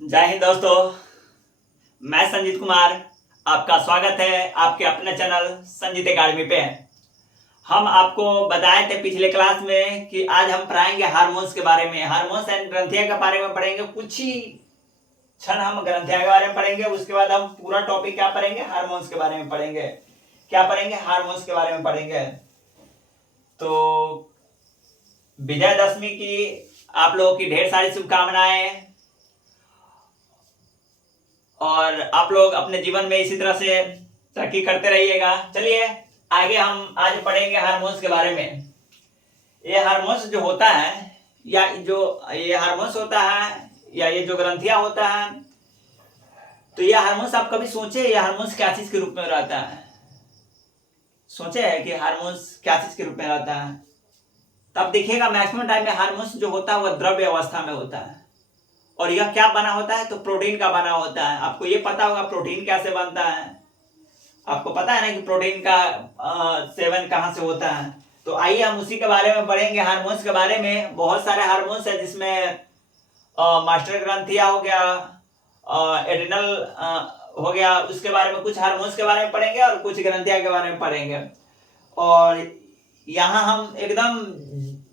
जय हिंद दोस्तों। मैं संजीत कुमार, आपका स्वागत है आपके अपने चैनल संजीत एकेडमी पे। हम आपको बताए थे पिछले क्लास में कि आज हम पढ़ाएंगे हार्मोन्स के बारे में, हार्मोन्स एंड ग्रंथिया के बारे में पढ़ेंगे। कुछ ही क्षण हम ग्रंथिया के बारे में पढ़ेंगे, उसके बाद हम पूरा टॉपिक क्या पढ़ेंगे, हार्मोन्स के बारे में पढ़ेंगे। क्या पढ़ेंगे? हार्मोन्स के बारे में पढ़ेंगे। तो विजयदशमी की आप लोगों की ढेर सारी शुभकामनाएं, और आप लोग अपने जीवन में इसी तरह से तरक्की करते रहिएगा। चलिए आगे हम आज पढ़ेंगे हार्मोन्स के बारे में। ये हार्मोन्स जो होता है, या जो ये हार्मोन्स होता है, या ये जो ग्रंथियां होता है, तो ये हार्मोन्स आप कभी सोचे ये हार्मोन्स क्या चीज के रूप में रहता है? सोचे है कि हार्मोन्स क्या चीज के रूप में रहता है? तब देखिएगा मैक्सिमम टाइम में हार्मोन्स जो होता है वह द्रव्य अवस्था में होता है। और यह क्या बना होता है? तो प्रोटीन का बना होता है। आपको ये पता होगा प्रोटीन कैसे बनता है? आपको पता है ना कि प्रोटीन का सेवन कहाँ से होता है? तो आइए हम उसी के बारे में पढ़ेंगे, हार्मोन्स के बारे में। बहुत सारे हार्मोन्स है, जिसमें मास्टर ग्रंथिया हो गया, एड्रिनल हो गया, उसके बारे में कुछ हार्मोन्स के बारे में पढ़ेंगे और कुछ ग्रंथिया के बारे में पढ़ेंगे। और यहाँ हम एकदम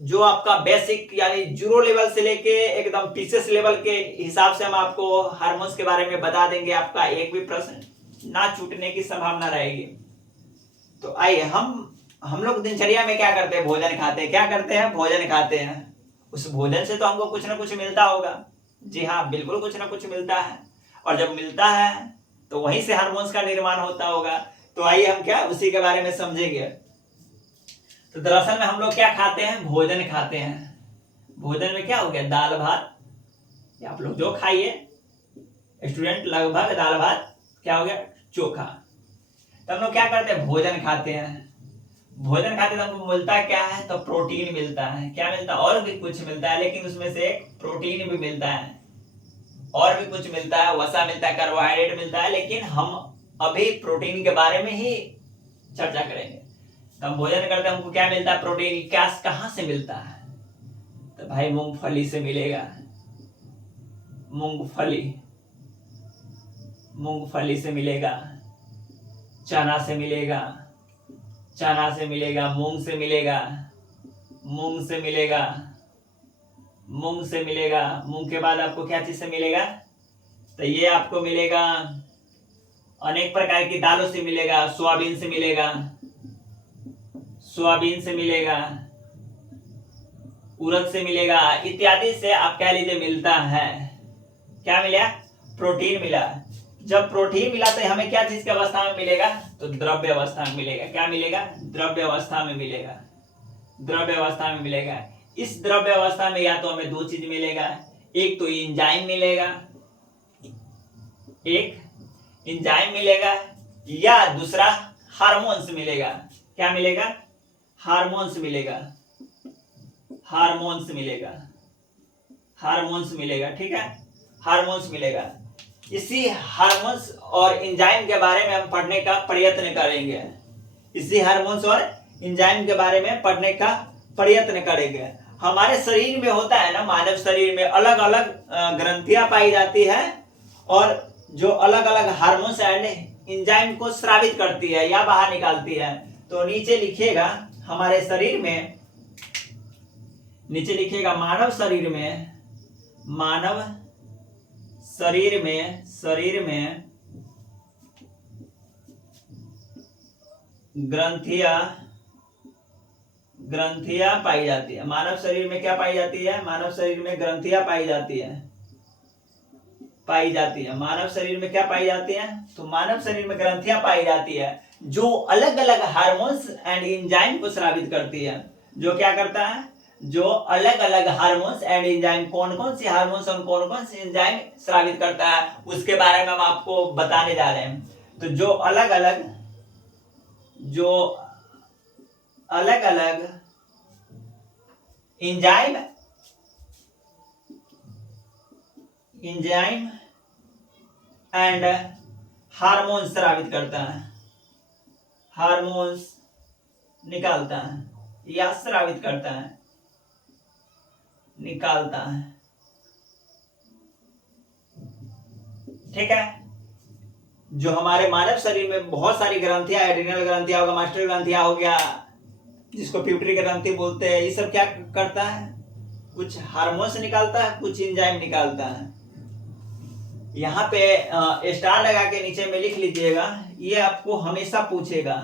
जो आपका बेसिक यानी जीरो लेवल से लेके एकदम पीसेस लेवल के हिसाब से हम आपको हार्मोन्स के बारे में बता देंगे। आपका एक भी प्रश्न ना छूटने की संभावना रहेगी। तो आइए हम लोग दिनचर्या में क्या करते हैं? भोजन खाते हैं। क्या करते हैं? भोजन खाते हैं। उस भोजन से तो हमको कुछ ना कुछ मिलता होगा। जी हाँ, बिल्कुल कुछ ना कुछ मिलता है। और जब मिलता है तो वहीं से हार्मोन्स का निर्माण होता होगा। तो आइए हम क्या उसी के बारे में समझेंगे। तो दरअसल में हम लोग क्या खाते हैं? भोजन खाते हैं। भोजन में क्या हो गया? दाल भात, या आप लोग जो खाइए, स्टूडेंट लगभग दाल भात, क्या हो गया? चोखा। तो हम लोग क्या करते हैं? भोजन खाते हैं। भोजन खाते तो हमको मिलता क्या है? तो प्रोटीन मिलता है। क्या मिलता है? और भी कुछ मिलता है, लेकिन उसमें से एक प्रोटीन भी मिलता है। और भी कुछ मिलता है, वसा मिलता है, कार्बोहाइड्रेट मिलता है, लेकिन हम अभी प्रोटीन के बारे में ही चर्चा करेंगे। तो हम भोजन करते हैं, हमको क्या मिलता है? प्रोटीन। क्या कहाँ से मिलता है? तो भाई मूंगफली से मिलेगा। मूंगफली, मूंगफली से मिलेगा। चना से मिलेगा, चना से मिलेगा। मूंग से मिलेगा, मूंग से मिलेगा, मूंग से मिलेगा। मूंग के बाद आपको क्या चीज से मिलेगा? तो ये आपको मिलेगा अनेक प्रकार की दालों से मिलेगा। सोयाबीन से मिलेगा, सोयाबीन से मिलेगा, उड़द से मिलेगा, इत्यादि से आप कह लीजिए मिलता है। क्या मिला? प्रोटीन मिला। जब प्रोटीन मिला तो हमें क्या चीज की अवस्था में मिलेगा? तो द्रव्य अवस्था में मिलेगा। क्या मिलेगा? द्रव्य अवस्था में मिलेगा। द्रव्य अवस्था में मिलेगा। इस द्रव्य अवस्था में या तो हमें दो चीज मिलेगा, एक तो एंजाइम मिलेगा, एक एंजाइम मिलेगा, या दूसरा हार्मोन्स मिलेगा। क्या मिलेगा? हार्मोन्स मिलेगा। हार्मोन्स मिलेगा, हार्मोन्स मिलेगा। ठीक है, हार्मोन्स मिलेगा। इसी हार्मोन्स और एंजाइम के बारे में हम पढ़ने का प्रयत्न करेंगे। इसी हार्मोन्स और एंजाइम के बारे में पढ़ने का प्रयत्न करेंगे। हमारे शरीर में होता है ना, मानव शरीर में अलग अलग ग्रंथियां पाई जाती है, और जो अलग अलग हार्मोन्स एंड एंजाइम को स्रावित करती है या बाहर निकालती है। तो नीचे लिखिएगा हमारे शरीर में, नीचे लिखिएगा मानव शरीर में, मानव शरीर में, शरीर में ग्रंथियां, ग्रंथियां पाई जाती है। मानव शरीर में क्या पाई जाती है? मानव शरीर में ग्रंथियां पाई जाती है, पाई जाती है। मानव शरीर में क्या पाई जाती है? तो मानव शरीर में ग्रंथियां पाई जाती है, जो अलग अलग हार्मोन्स एंड एंजाइम को स्रावित करती है। जो क्या करता है? जो अलग अलग हार्मोन्स एंड एंजाइम, कौन कौन सी हार्मोन्स और कौन कौन सी एंजाइम स्रावित करता है, उसके बारे में हम आपको बताने जा रहे हैं। तो जो अलग अलग, जो अलग अलग एंजाइम, एंजाइम एंड हार्मोन स्रावित करता है, हार्मोन्स निकालता है या स्रावित करता है, निकालता है। ठीक है। जो हमारे मानव शरीर में बहुत सारी ग्रंथियां, एड्रिनल ग्रंथियां होगा, मास्टर ग्रंथियां हो गया, जिसको प्यूटरी ग्रंथि बोलते हैं, ये सब क्या करता है? कुछ हार्मोन्स निकालता है, कुछ एंजाइम निकालता है। यहाँ पे स्टार लगा के नीचे में लिख लीजिएगा, ये आपको हमेशा पूछेगा,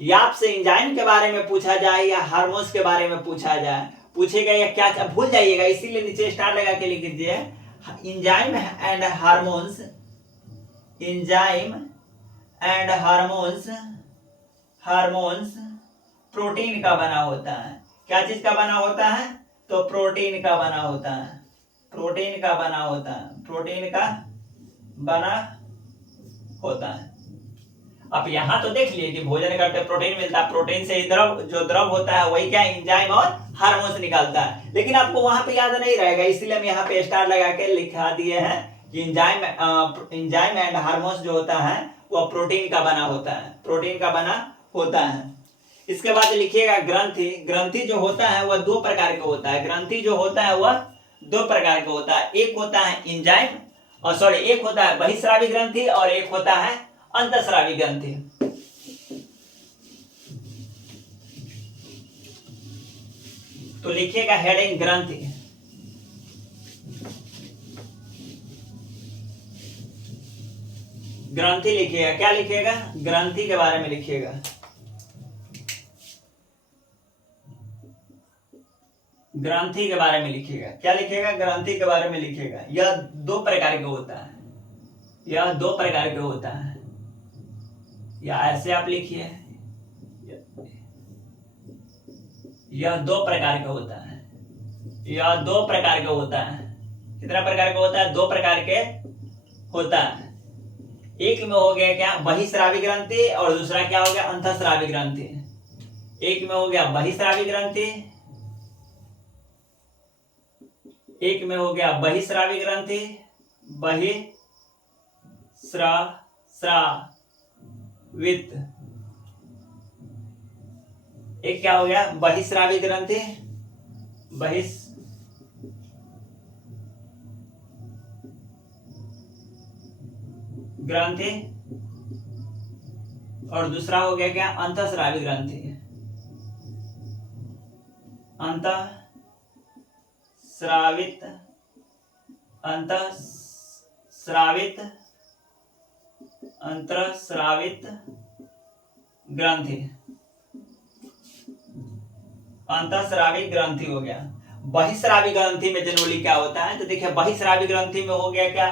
या आपसे एंजाइम के बारे में पूछा जाए या हार्मोन्स के बारे में पूछा जाए, पूछेगा या क्या, भूल जाइएगा, इसीलिए नीचे स्टार लगा के लिख दीजिए enzyme and hormones. Enzyme and hormones, hormones protein का बना होता है। क्या चीज का बना होता है? तो प्रोटीन का बना होता है, प्रोटीन का बना होता है, प्रोटीन का बना होता है। अब यहां तो देख लिए कि भोजन करते प्रोटीन मिलता है, प्रोटीन से ही द्रव, जो द्रव होता है वही क्या, एंजाइम और हार्मोन्स निकालता है। लेकिन आपको वहां पे याद नहीं रहेगा, इसलिए हम यहाँ पे स्टार लगा के लिखा दिए हैं कि एंजाइम एंड हार्मोन्स जो होता है वह प्रोटीन का बना होता है, प्रोटीन का बना होता है। इसके बाद लिखिएगा ग्रंथि। ग्रंथि जो होता है वह दो प्रकार का होता है। ग्रंथि जो होता है वह दो प्रकार का होता है। एक होता है एंजाइम, और सॉरी, एक होता है बहिस्रावी ग्रंथि और एक होता है अंतःस्रावी ग्रंथि। तो लिखिएगा हेडिंग ग्रंथि। ग्रंथि लिखिएगा, क्या लिखिएगा? ग्रंथि के बारे में लिखिएगा। ग्रंथि के बारे में लिखिएगा, क्या लिखिएगा? ग्रंथि के बारे में लिखिएगा। यह दो प्रकार का होता है, यह दो प्रकार का होता है, या ऐसे आप लिखिए, यह दो प्रकार का होता है, यह दो प्रकार का होता है। कितना प्रकार का होता है? दो प्रकार के होता है। एक में हो गया क्या, बहिस्रावी ग्रंथि, और दूसरा क्या हो गया, अंतःस्रावी ग्रंथि। एक में हो गया बहिस्रावी ग्रंथि, एक में हो गया बहिस्रावी ग्रंथि, बहिस्रावित। एक क्या हो गया, बहिस्रावी ग्रंथि, बहिस ग्रंथि, और दूसरा हो गया क्या, अंतःस्रावी ग्रंथि। अंतःस्रावित, अंतःस्रावित, अंतःस्रावित ग्रंथि, अंतःस्रावी ग्रंथि हो गया। बहिस्रावी ग्रंथि में जनरली क्या होता है, तो देखिए बहिस्रावी ग्रंथि में हो गया क्या,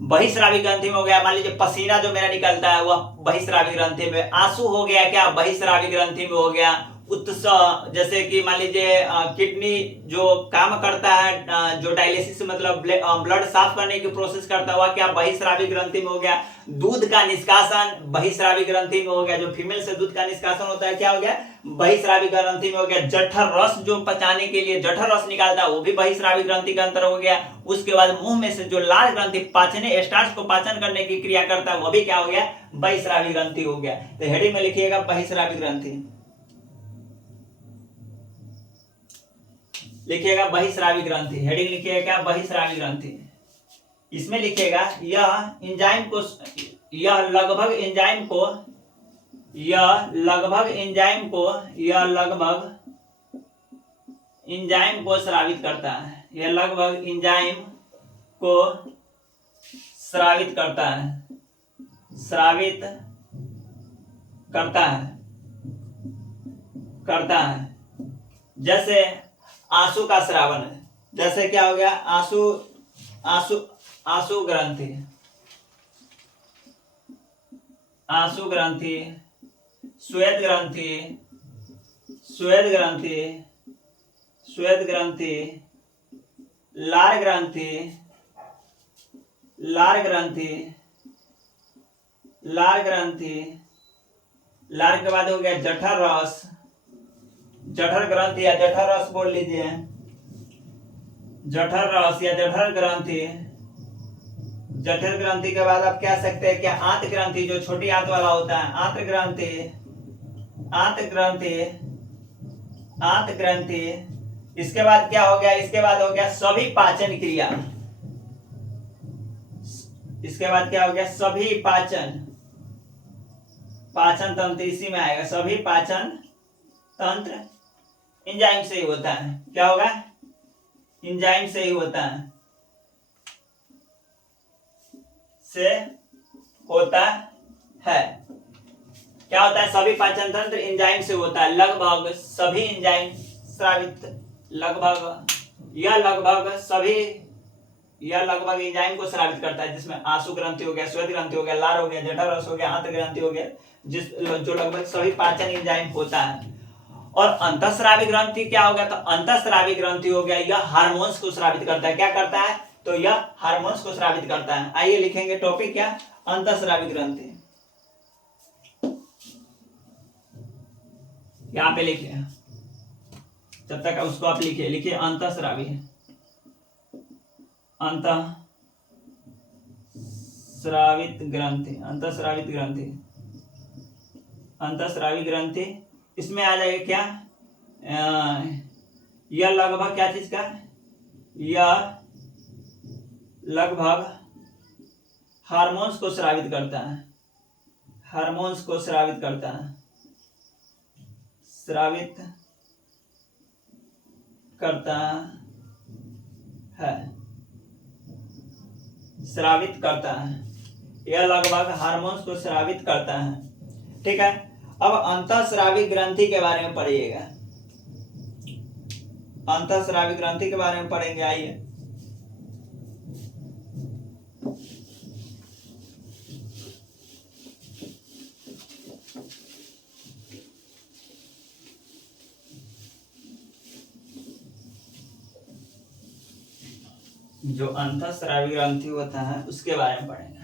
बहिस्रावी ग्रंथि में हो गया, मान लीजिए पसीना जो मेरा निकलता है वह बहिस्रावी ग्रंथि में। आंसू हो गया क्या, बहिस्रावी ग्रंथि में हो गया। उत्सव, जैसे कि मान लीजिए किडनी जो काम करता है, जो डायलिसिस मतलब ब्लड साफ करने की प्रोसेस करता हुआ, क्या बहिस्रावी ग्रंथि में हो गया। दूध का निष्कासन बहिस्रावी ग्रंथि में हो गया, जो फीमेल से दूध का निष्कासन होता है क्या हो गया, बहिस्रावी ग्रंथि में हो गया। जठर रस जो पचाने के लिए जठर रस निकालता है वो भी बहिस्रावी ग्रंथि के अंतर हो गया। उसके बाद मुंह में से जो लाल ग्रंथि पाचने, स्टार्च को पाचन करने की क्रिया करता है, वो भी क्या हो गया, बहिस्रावी ग्रंथि हो गया। तो हेडिंग में लिखिएगा बहिस्रावी ग्रंथि, लिखिएगा बहिस्रावी ग्रंथि। हेडिंग लिखिएगा क्या, बहिस्रावी ग्रंथि। इसमें लिखिएगा यह एंजाइम को, यह लगभग एंजाइम को, यह लगभग एंजाइम को, यह लगभग एंजाइम को स्रावित करता है, यह लगभग एंजाइम को स्रावित करता है, स्रावित करता है, करता है। जैसे आंसू का स्रावन, जैसे क्या हो गया, आंसू, आंसू, आंसू ग्रंथि, आंसू ग्रंथि, श्वेत ग्रंथि, श्वेत ग्रंथि, श्वेत ग्रंथि, लार ग्रंथि, लार ग्रंथि, लार ग्रंथि, लार के बाद हो गया जठर रस, जठर ग्रंथि या जठर रस बोल लीजिए, जठर रस या जठर ग्रंथि। जठर ग्रंथि के बाद आप कह सकते हैं क्या, आंत ग्रंथि, जो छोटी आंत वाला होता है, आंत ग्रंथि, आंत ग्रंथि, आंत ग्रंथि। इसके बाद क्या हो गया, इसके बाद हो गया सभी पाचन क्रिया, इसके बाद क्या हो गया, सभी पाचन तंत्र इसी में आएगा। सभी पाचन तंत्र एंजाइम से ही होता है। क्या होगा, एंजाइम से ही होता है, से होता है। क्या होता है, सभी पाचन तंत्र एंजाइम से होता है। लगभग सभी एंजाइम स्रावित, यह लगभग एंजाइम को स्रावित करता है, जिसमें आंसू ग्रंथि हो गया, श्वेत ग्रंथि हो गया, लार हो गया, जठररस हो गया, आंत्र ग्रंथि हो गया, जो लगभग सभी पाचन एंजाइम होता है। और अंतःस्रावी ग्रंथि क्या हो गया, तो अंतःस्रावी ग्रंथि हो गया, यह हार्मोन्स को स्रावित करता है। क्या करता है, तो यह हार्मोन्स को स्रावित करता है। आइए लिखेंगे टॉपिक क्या, अंतःस्रावी ग्रंथि। यहां पे लिखिए, जब तक उसको आप लिखिए अंतःस्रावी, अंतःस्रावित ग्रंथि। इसमें आ जाएगा क्या, यह लगभग क्या चीज का, यह लगभग हार्मोन्स को स्रावित करता है, स्रावित करता है, यह लगभग हार्मोन्स को स्रावित करता है। ठीक है, अब अंतःस्रावी ग्रंथि के बारे में पढ़िएगा। अंतःस्रावी ग्रंथि के बारे में पढ़ेंगे। आइए, जो अंतःस्रावी ग्रंथि होता है उसके बारे में पढ़ेंगे।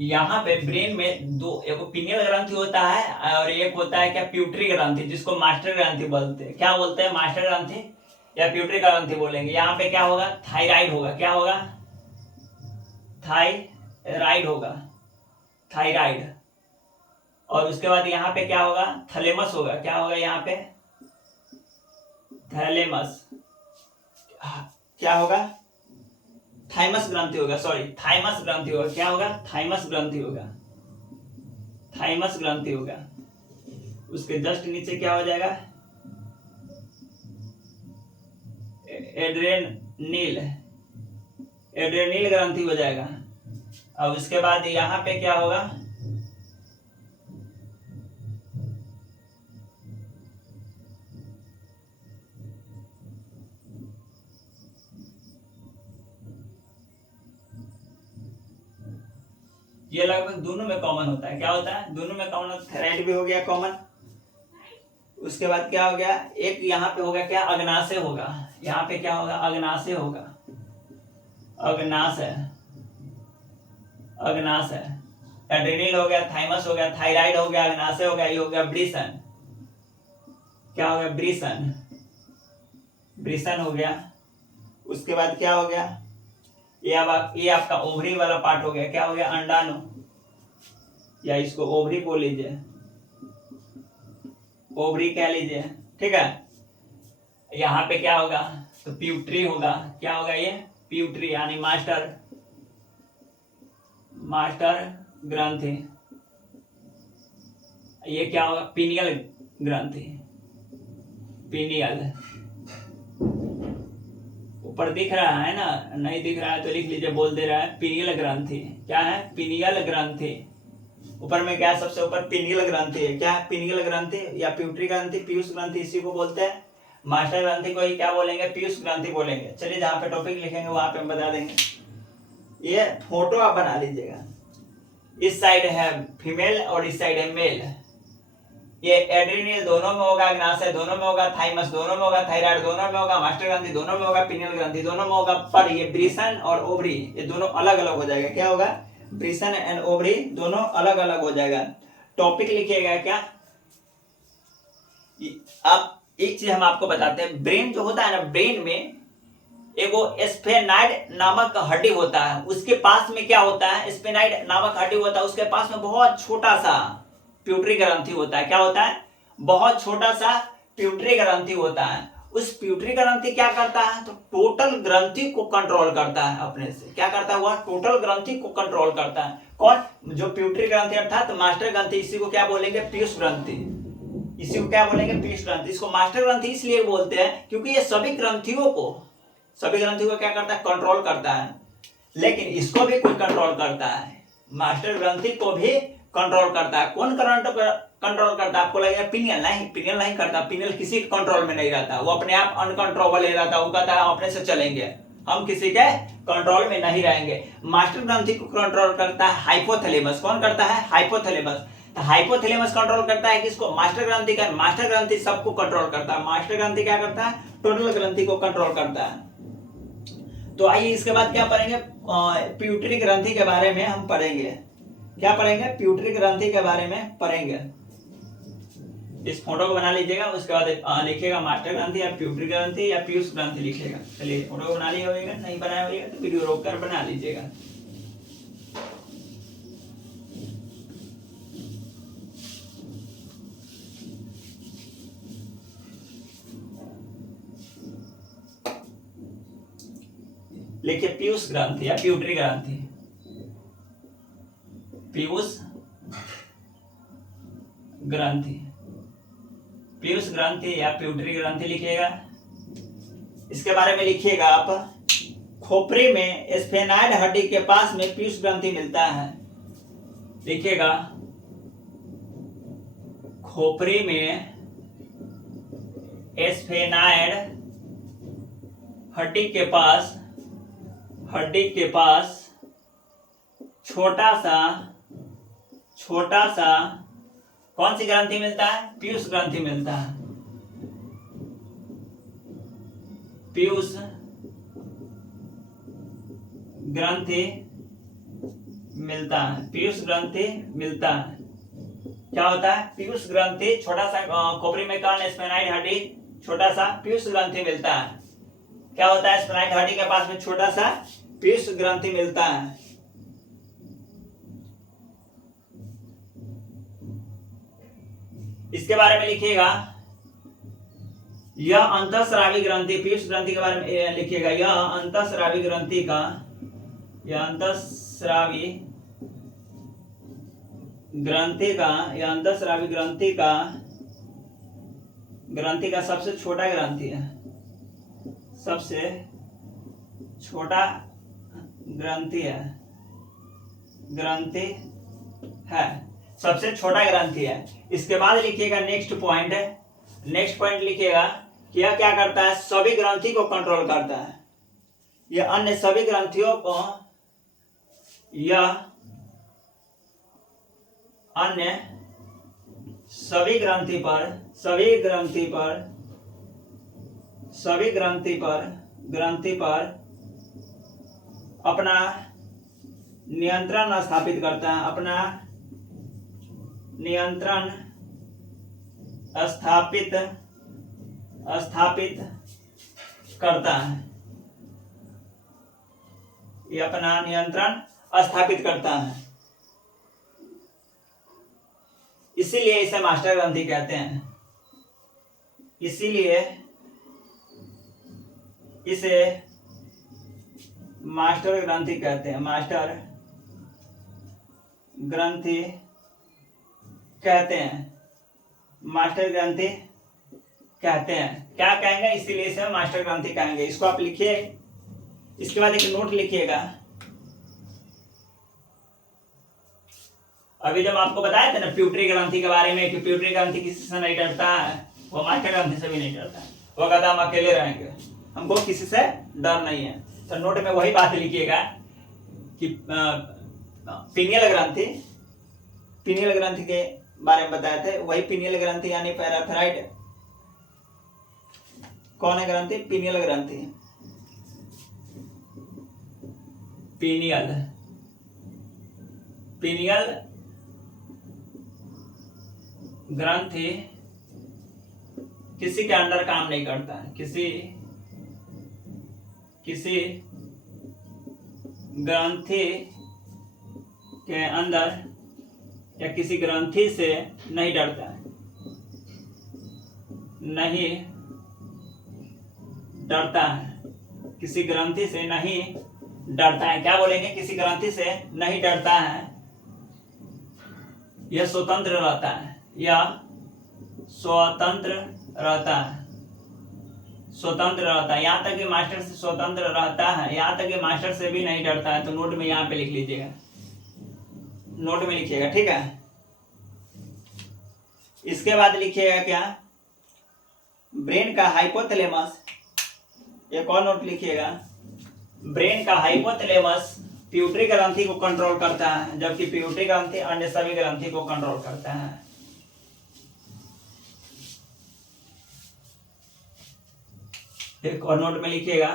यहाँ पे ब्रेन में दो, एक पिनियल ग्रंथि होता है और एक होता है क्या, प्यूटरी ग्रंथि, जिसको मास्टर ग्रंथि बोलते हैं। क्या बोलते हैं, मास्टर ग्रंथि या प्यूटरी ग्रंथि बोलेंगे। यहाँ पे क्या होगा, थायराइड होगा। क्या होगा, थायराइड होगा, थायराइड। और उसके बाद यहाँ पे क्या होगा, थैलेमस होगा। क्या होगा यहाँ पे, थैलेमस। क्या होगा, थाइमस ग्रंथि होगा, सॉरी थाइमस ग्रंथि होगा। क्या होगा, थाइमस ग्रंथि होगा, थाइमस ग्रंथि होगा। उसके जस्ट नीचे क्या हो जाएगा, एड्रेनिल, एड्रेनिल ग्रंथि हो जाएगा। अब उसके बाद यहाँ पे क्या होगा, ये लगभग दोनों में कॉमन होता है। क्या होता है, दोनों में कॉमन होता है। थायराइड भी हो गया कॉमन। उसके बाद क्या हो गया, एक यहाँ पे होगा क्या, अग्नाशय होगा। यहाँ पे क्या होगा, अग्नाशय होगा, अग्नाशय, अग्नाशय। एड्रेनल हो गया, थाइमस हो गया, थायराइड हो गया, अग्नाशय हो गया, ये हो गया ब्रिसन। क्या हो गया, ब्रिसन, ब्रिसन हो गया। उसके बाद क्या हो गया, ये आपका ओवरी वाला पार्ट हो गया। क्या हो गया, अंडाणु, या इसको ओवरी बोल लीजिए, ओवरी कह लीजिए। ठीक है, यहाँ पे क्या होगा, तो प्यूट्री होगा। क्या होगा, ये प्यूट्री यानी मास्टर, मास्टर ग्रंथि। ये क्या होगा, पिनियल ग्रंथि, पिनियल। ऊपर दिख रहा है ना, नहीं दिख रहा है तो लिख लीजिए, बोल दे रहा है, पिनियल ग्रंथि। क्या है, पिनियल ग्रंथि। ऊपर में क्या, सबसे ऊपर पिनियल ग्रंथि है। क्या है, पिनियल ग्रंथि या प्यूटरी ग्रंथि, पीयूष ग्रंथि इसी को बोलते हैं। मास्टर ग्रंथि को ही क्या बोलेंगे, पीयूष ग्रंथि बोलेंगे। चलिए जहाँ पे टॉपिक लिखेंगे वहां पे हम बता देंगे। ये फोटो आप बना लीजिएगा, इस साइड है फीमेल और इस साइड है मेल। ये एड्रीनल दोनों में होगा, अग्नाशय दोनों में होगा, थाइमस दोनों में होगा, थायराइड दोनों में होगा, मास्टर ग्रंथि दोनों में होगा, पिनियल ग्रंथि दोनों में होगा। पर ये ब्रिसन और ओवरी ये दोनों अलग अलग हो जाएगा। क्या होगा, ब्रिसन एंड ओवरी दोनों अलग अलग हो जाएगा। टॉपिक लिखिएगा क्या, आप एक चीज हम आपको बताते हैं, ब्रेन जो होता है ना, ब्रेन में एगो स्फेनाइड नामक हड्डी होता है, उसके पास में क्या होता है, स्फेनाइड नामक हड्डी होता है, उसके पास में बहुत छोटा सा प्यूटरी ग्रंथि होता है। क्या होता है, बहुत छोटा सा प्यूटरी ग्रंथि होता है। उस प्यूटरी ग्रंथि क्या करता है, तो टोटल ग्रंथि को कंट्रोल करता है अपने से। क्या करता है वह, टोटल ग्रंथि को कंट्रोल करता है। कौन, जो प्यूटरी ग्रंथि अर्थात मास्टर ग्रंथि, इसी को क्या बोलेंगे, पीयूष ग्रंथि। इसी को क्या बोलेंगे, पीयूष ग्रंथि। इसको मास्टर ग्रंथि इसलिए बोलते हैं क्योंकि ये सभी ग्रंथियों को क्या करता है, कंट्रोल करता है। लेकिन इसको भी कोई कंट्रोल करता है, मास्टर ग्रंथि को भी कंट्रोल करता है। कौन कंट्रोल करता है, आपको लगेगा पिनियल नहीं करता। पिनियल किसी के कंट्रोल में नहीं रहता, वो अपने आप अनकंट्रोलेबल रहता है। वो कहता है अपने से चलेंगे, हम किसी के कंट्रोल में नहीं रहेंगे। मास्टर ग्रंथि को कंट्रोल करता है हाइपोथैलेमस। कौन करता है, हाइपोथैलेमस। हाइपोथैलेमस कंट्रोल करता है किसको, मास्टर ग्रंथि का। मास्टर ग्रंथि सबको कंट्रोल करता है। मास्टर ग्रंथि क्या करता है, टोटल ग्रंथि को कंट्रोल करता है। तो आइए इसके बाद क्या पढ़ेंगे, प्यूटरी ग्रंथि के बारे में हम पढ़ेंगे। क्या पढ़ेंगे, प्यूटरी ग्रंथि के बारे में पढ़ेंगे। इस फोटो को बना लीजिएगा, उसके बाद लिखिएगा मास्टर ग्रंथि या प्यूटरी ग्रंथि या पीयूष ग्रंथि लिखिएगा। चलिए फोटो को बना लिया होगा, नहीं बनाया होगा तो वीडियो रोक कर बना लीजिएगा। लिखिए पीयूष ग्रंथि या प्यूटरी ग्रंथि, पीयूष ग्रंथि, पीयूष ग्रंथि या प्यूटरी ग्रंथि लिखिएगा। इसके बारे में लिखिएगा आप, खोपड़ी में स्फेनाइड हड्डी के पास में पीयूष ग्रंथि मिलता है। लिखिएगा, खोपड़ी में स्फेनाइड हड्डी के पास छोटा सा कौन सी ग्रंथि मिलता है, पीयूष ग्रंथि मिलता है। पीयूष ग्रंथि मिलता है, पीयूष ग्रंथि मिलता है। क्या होता है, पीयूष ग्रंथि, छोटा सा खोपड़ी में कौन, स्फेनाइड हड्डी, छोटा सा पीयूष ग्रंथि मिलता है। क्या होता है, स्फेनाइड हड्डी के पास में छोटा सा पीयूष ग्रंथि मिलता है। इसके बारे में लिखिएगा, यह अंतःस्रावी ग्रंथि, पीयूष ग्रंथि के बारे में लिखिएगा, यह अंतःस्रावी ग्रंथि का सबसे छोटा ग्रंथि है, सबसे छोटा ग्रंथि है, सबसे छोटा ग्रंथि है। इसके बाद लिखिएगा नेक्स्ट पॉइंट लिखिएगा कि यह क्या करता है, सभी ग्रंथि को कंट्रोल करता है। यह अन्य सभी ग्रंथियों को, यह अन्य सभी ग्रंथि पर अपना नियंत्रण स्थापित करता है, अपना नियंत्रण स्थापित करता है। ये अपना नियंत्रण स्थापित करता है, इसीलिए इसे मास्टर ग्रंथि कहते हैं। इसीलिए इसे मास्टर ग्रंथि कहते हैं, मास्टर ग्रंथि कहते हैं, मास्टर ग्रंथि कहते हैं। क्या कहेंगे, इसीलिए इसे मास्टर ग्रंथि कहेंगे। इसको आप लिखिए। इसके बाद एक नोट लिखिएगा, अभी जब आपको बताया था ना प्यूटरी ग्रंथि के बारे में कि प्यूटरी ग्रंथि किसी से नहीं डरता है, वो मास्टर ग्रंथि से भी नहीं डरता है। वो कहता हम अकेले रहेंगे, हमको किसी से डर नहीं है। तो नोट में वही बात लिखिएगा कि पीनियल ग्रंथि, पीनियल ग्रंथि के बारे में बताए थे, वही पीनियल ग्रंथि यानी पैराथायराइड। कौन है ग्रंथि? पीनियल ग्रंथि। पीनियल, पीनियल ग्रंथि किसी के अंडर काम नहीं करता है, किसी ग्रंथि के अंदर या किसी ग्रंथि से नहीं डरता है, नहीं डरता है, किसी ग्रंथि से नहीं डरता है। क्या बोलेंगे? किसी ग्रंथि से नहीं डरता है, यह स्वतंत्र रहता है, यह स्वतंत्र रहता है, स्वतंत्र रहता है। यहाँ तक कि मास्टर से स्वतंत्र रहता है, यहाँ तक कि मास्टर से भी नहीं डरता है। तो नोट में यहाँ पे लिख लीजिएगा, नोट में लिखिएगा, ठीक है। इसके बाद लिखिएगा क्या? ब्रेन का हाइपोथैलेमस, एक और नोट लिखिएगा। ब्रेन का हाइपोथैलेमस पिट्यूटरी ग्रंथि को कंट्रोल करता है, जबकि पिट्यूटरी ग्रंथि अन्य सभी ग्रंथि को कंट्रोल करता है। एक और नोट में लिखिएगा,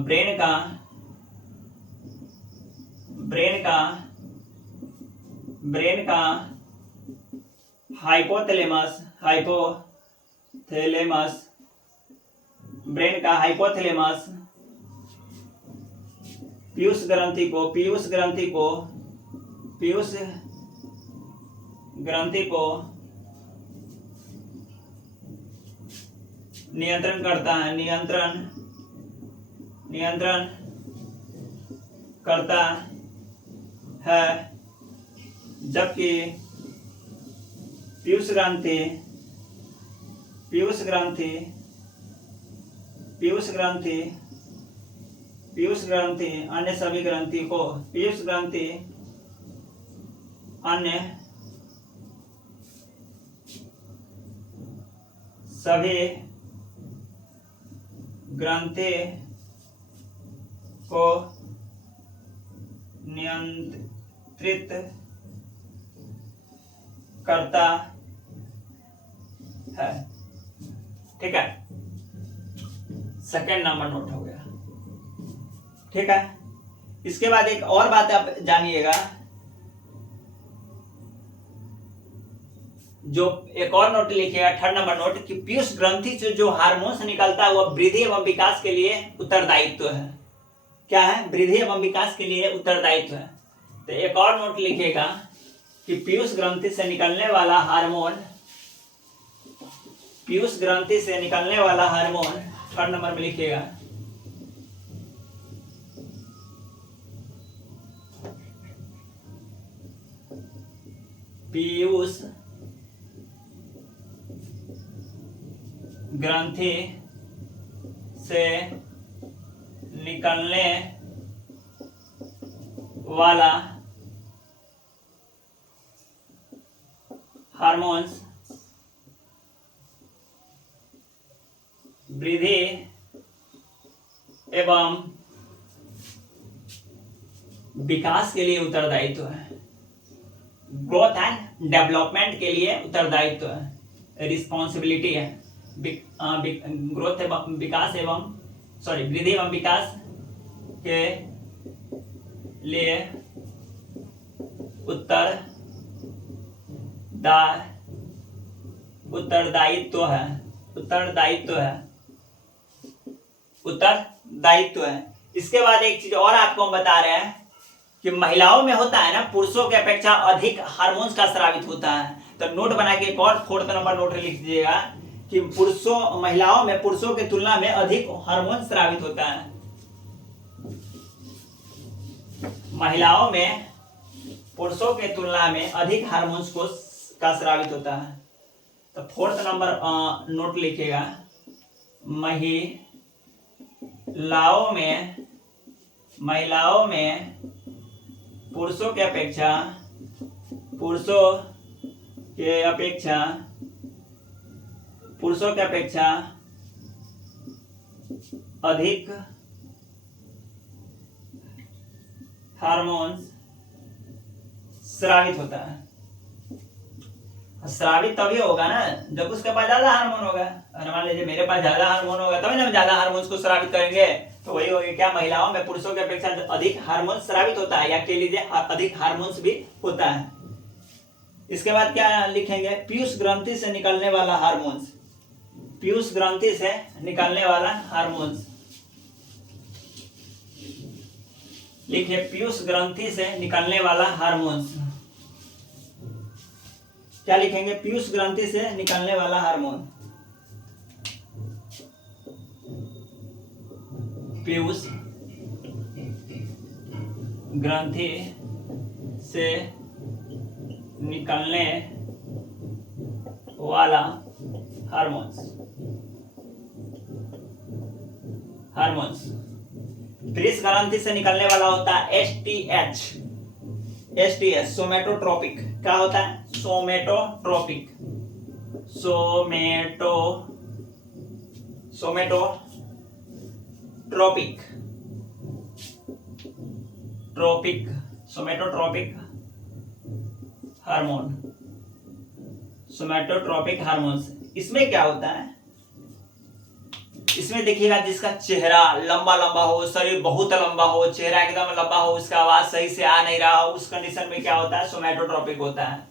ब्रेन का हाइपोथैलेमस, ब्रेन का हाइपोथैलेमस पीयूष ग्रंथि को नियंत्रण करता है, नियंत्रण करता है, जबकि पीयूष ग्रंथि अन्य सभी ग्रंथि को, पीयूष ग्रंथि अन्य सभी ग्रंथि को नियंत्रित करता है, ठीक है। सेकेंड नंबर नोट हो गया, ठीक है। इसके बाद एक और बात आप जानिएगा, जो एक और नोट लिखिएगा, थर्ड नंबर नोट, कि पीयूष ग्रंथि से जो हार्मोन्स निकलता है वह वृद्धि एवं विकास के लिए उत्तरदायित्व है। क्या है? वृद्धि एवं विकास के लिए उत्तरदायित्व है। तो एक और नोट लिखिएगा कि पीयूष ग्रंथि से निकलने वाला हार्मोन, पीयूष ग्रंथि से निकलने वाला हार्मोन, थर्ड नंबर में लिखिएगा, पीयूष ग्रंथि से निकलने वाला हार्मोन्स वृद्धि एवं विकास के लिए उत्तरदायित्व है, ग्रोथ एंड डेवलपमेंट के लिए उत्तरदायित्व है, रिस्पॉन्सिबिलिटी है। ग्रोथ एवं विकास एवं वृद्धि एवं विकास के लिए उत्तरदायित्व है। इसके बाद एक चीज और आपको हम बता रहे हैं कि महिलाओं में होता है ना, पुरुषों की अपेक्षा अधिक हार्मोन्स का स्रावित होता है। तो नोट बना के एक और फोर्थ नंबर नोट लिख दीजिएगा कि महिलाओं में पुरुषों की तुलना में अधिक हार्मोन स्रावित होता है। महिलाओं में पुरुषों के तुलना में अधिक हार्मोन्स का स्रावित होता है। तो फोर्थ नंबर नोट लिखिएगा, महिलाओं में पुरुषों के अपेक्षा पुरुषों की अपेक्षा अधिक हार्मोन्स स्रावित होता है। स्रावित तभी होगा ना जब उसके पास ज्यादा हार्मोन होगा। अगर मान लीजिए मेरे पास ज्यादा हार्मोन होगा तभी ना हम ज्यादा हार्मोन्स को स्रावित करेंगे। तो वही होगा क्या, महिलाओं में पुरुषों की अपेक्षा अधिक हार्मोन स्रावित होता है, या कह लीजिए अधिक हार्मोन्स भी होता है। इसके बाद क्या लिखेंगे, पीयूष ग्रंथि से निकलने वाला हार्मोन्स। पीयूष ग्रंथि से निकलने वाला हार्मोन्स लिखिए, पीयूष ग्रंथि से निकलने वाला हार्मोन्स। क्या लिखेंगे, पीयूष ग्रंथि से निकलने वाला हार्मोन। पीयूष ग्रंथि से निकलने वाला हार्मोन्स। पीयूष ग्रंथि से निकलने वाला होता है एसटीएच, सोमेटोट्रोपिक। क्या होता है, सोमेटोट्रोपिक। सोमेटोट्रोपिक हार्मोन्स। इसमें क्या होता है, इसमें देखिएगा जिसका चेहरा लंबा लंबा हो, शरीर बहुत लंबा हो, चेहरा एकदम लंबा हो, उसका आवाज सही से आ नहीं रहा हो, उस कंडीशन में क्या होता है, सोमेटोट्रोपिक होता है।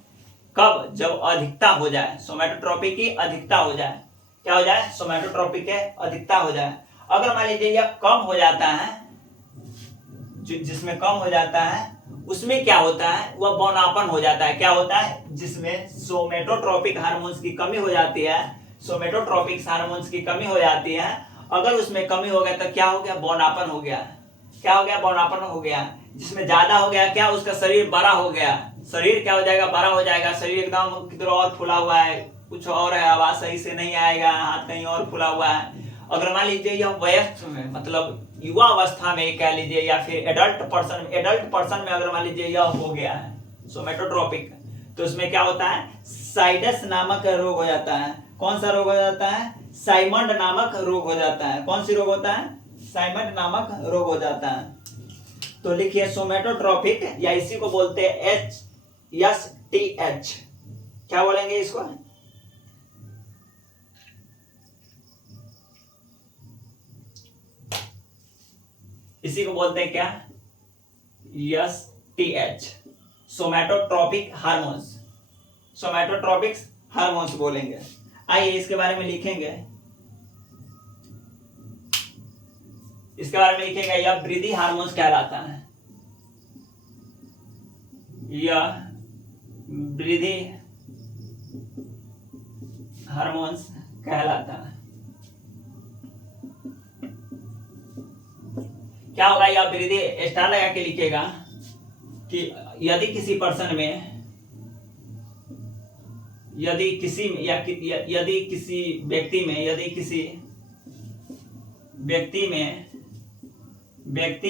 कब, जब अधिकता हो जाए, सोमेटोट्रोपिक की अधिकता हो जाए। क्या हो जाए, सोमेटोट्रोपिक के अधिकता हो जाए। अगर मान लीजिए यह कम हो जाता है, जिसमें कम हो जाता है उसमें क्या होता है, वह बौनापन हो जाता है। क्या होता है, जिसमें सोमेटोट्रोपिक हार्मोन्स की कमी हो जाती है, सोमेटोट्रोपिक हार्मोन्स की कमी हो जाती है। अगर उसमें कमी हो गया तो क्या हो गया, बौनापन हो गया। क्या हो गया, बौनापन हो गया। जिसमें ज्यादा हो गया, क्या, उसका शरीर बड़ा हो गया। शरीर क्या हो जाएगा, बड़ा हो जाएगा। शरीर एकदम किधर और फुला हुआ है, कुछ और है, आवाज सही से नहीं आएगा, हाथ कहीं और फुला हुआ है। अगर मान लीजिए यह वयस्क में, मतलब युवा अवस्था में कह लीजिए, या फिर एडल्ट पर्सन में अगर मान लीजिए यह हो गया है सोमेटोट्रोपिक, तो उसमें क्या होता है, साइडस नामक रोग हो जाता है। कौन सा रोग हो जाता है, साइमंड नामक रोग हो जाता है। कौन सी रोग होता है, साइमंड नामक रोग हो जाता है। तो लिखिए सोमेटोट्रोपिक, या इसी को बोलते हैं STH। क्या बोलेंगे इसको, इसी को बोलते हैं क्या, STH, सोमेटोट्रोपिक हार्मोन्स बोलेंगे। आइए इसके बारे में लिखेंगे। यह वृद्धि हार्मोन्स कहलाता है। यह वृद्धि हार्मोन्स कहलाता है। क्या होगा, यह वृद्धि स्टार लगा के लिखेगा कि यदि किसी पर्सन में, यदि किसी व्यक्ति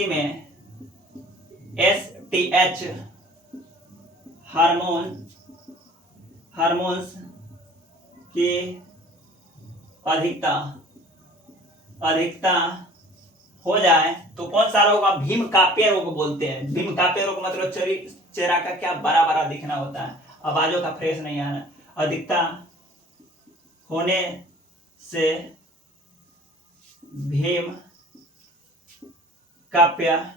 में STH हार्मोन्स की अधिकता हो जाए तो कौन सा रोग, भीम काप्य रोग बोलते हैं। भीम काप्य रोग मतलब चेहरा का क्या बड़ा बड़ा दिखना होता है, आवाजों का फ्रेश नहीं आना। अधिकता होने से भीम काप्य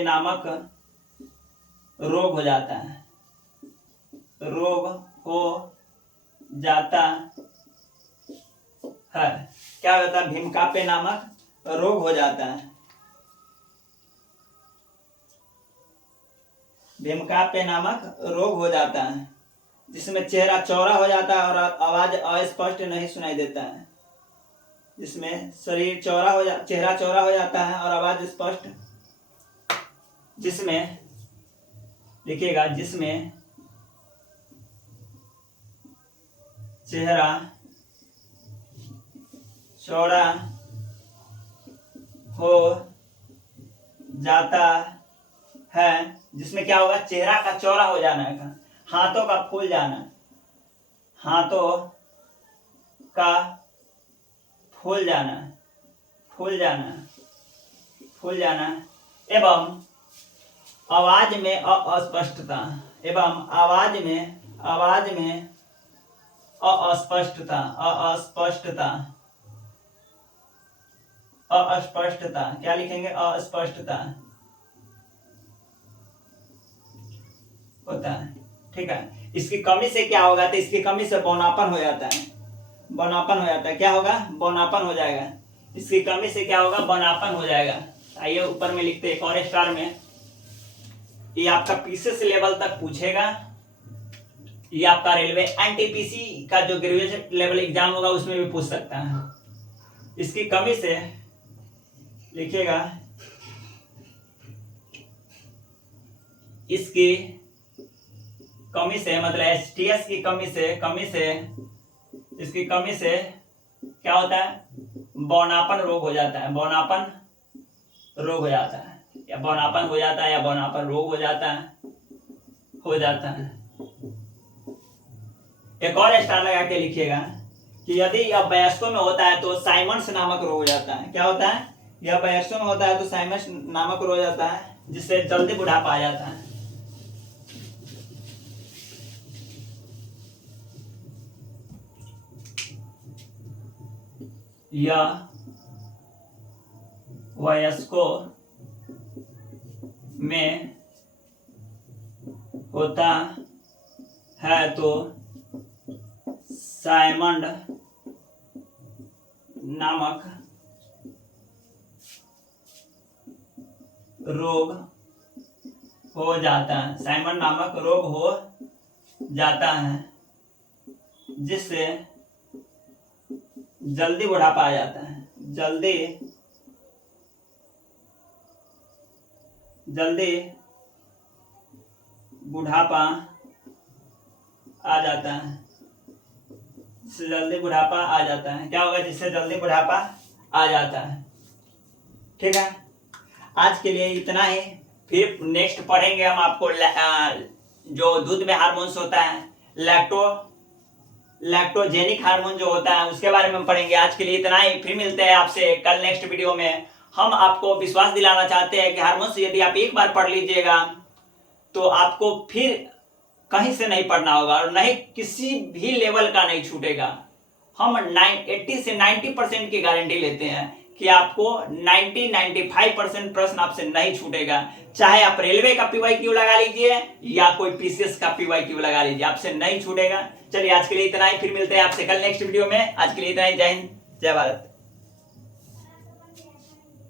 नामक रोग हो जाता है। क्या होता है, भीम काप्य नामक रोग हो जाता है। भीम काप्य नामक रोग हो जाता है, जिसमें चेहरा चौड़ा हो जाता है और आवाज अस्पष्ट नहीं सुनाई देता है। जिसमें चेहरा चौड़ा हो जाता है और आवाज स्पष्ट, जिसमें लिखिएगा, जिसमें चेहरा चौड़ा हो जाता है, जिसमें क्या होगा, चेहरा का चौड़ा हो जाना है, हाथों का फूल जाना, हाथों का फूल जाना, फूल जाना, फूल जाना एवं आवाज में अस्पष्टता, एवं आवाज में अस्पष्टता, अस्पष्टता, अस्पष्टता, क्या लिखेंगे? अस्पष्टता होता है। ठीक है, इसकी कमी से क्या होगा? तो इसकी कमी से बौनापन हो जाता है, बौनापन हो जाता है। क्या होगा? बौनापन हो जाएगा। इसकी कमी से क्या होगा? बौनापन हो जाएगा। आइए ऊपर में लिखते हैं एक और स्टार में, ये आपका पीसीएस लेवल तक पूछेगा। ये आपका रेलवे एनटीपीसी का जो ग्रेजुएशन लेवल एग्जाम होगा उसमें भी पूछ सकता है। इसकी कमी से लिखिएगा, इसकी कमी से मतलब एसटीएस की कमी से इसकी कमी से क्या होता है? बौनापन रोग हो जाता है, बौनापन रोग हो जाता है, या बौनापन हो जाता है, या बौनापन रोग हो जाता है। एक और स्टार लगा के लिखिएगा कि यदि यह वयस्कों में होता है तो साइमंड्स नामक रोग हो जाता है। क्या होता है? यह वयस्कों में होता है तो साइमंड्स नामक रोग हो जाता है, जिससे जल्दी बुढ़ापा आ जाता है। यह वयस्कों में होता है तो साइमंड नामक रोग हो जाता है, साइमंड नामक रोग हो जाता है, जिससे जल्दी बुढ़ापा आ जाता है, जल्दी बुढ़ापा आ जाता है, जल्दी बुढ़ापा आ जाता है। क्या होगा? जिससे जल्दी बुढ़ापा आ जाता है। ठीक है, आज के लिए इतना ही। फिर नेक्स्ट पढ़ेंगे हम आपको जो दूध में हार्मोन्स होता है, लैक्टोजेनिक हार्मोन जो होता है उसके बारे में पढ़ेंगे। आज के लिए इतना ही, फिर मिलते हैं आपसे कल नेक्स्ट वीडियो में। हम आपको विश्वास दिलाना चाहते हैं कि हार्मोन्स यदि आप एक बार पढ़ लीजिएगा तो आपको फिर कहीं से नहीं पढ़ना होगा और नहीं किसी भी लेवल का नहीं छूटेगा। हम 80 से 90% की गारंटी लेते हैं कि आपको 90-95% प्रश्न आपसे नहीं छूटेगा। चाहे आप रेलवे का PYQ लगा लीजिए या कोई पीसीएस का PYQ लगा लीजिए, आपसे नहीं छूटेगा। चलिए आज के लिए इतना ही, फिर मिलते हैं आपसे कल नेक्स्ट वीडियो में। आज के लिए इतना ही। जय हिंद, जय भारत।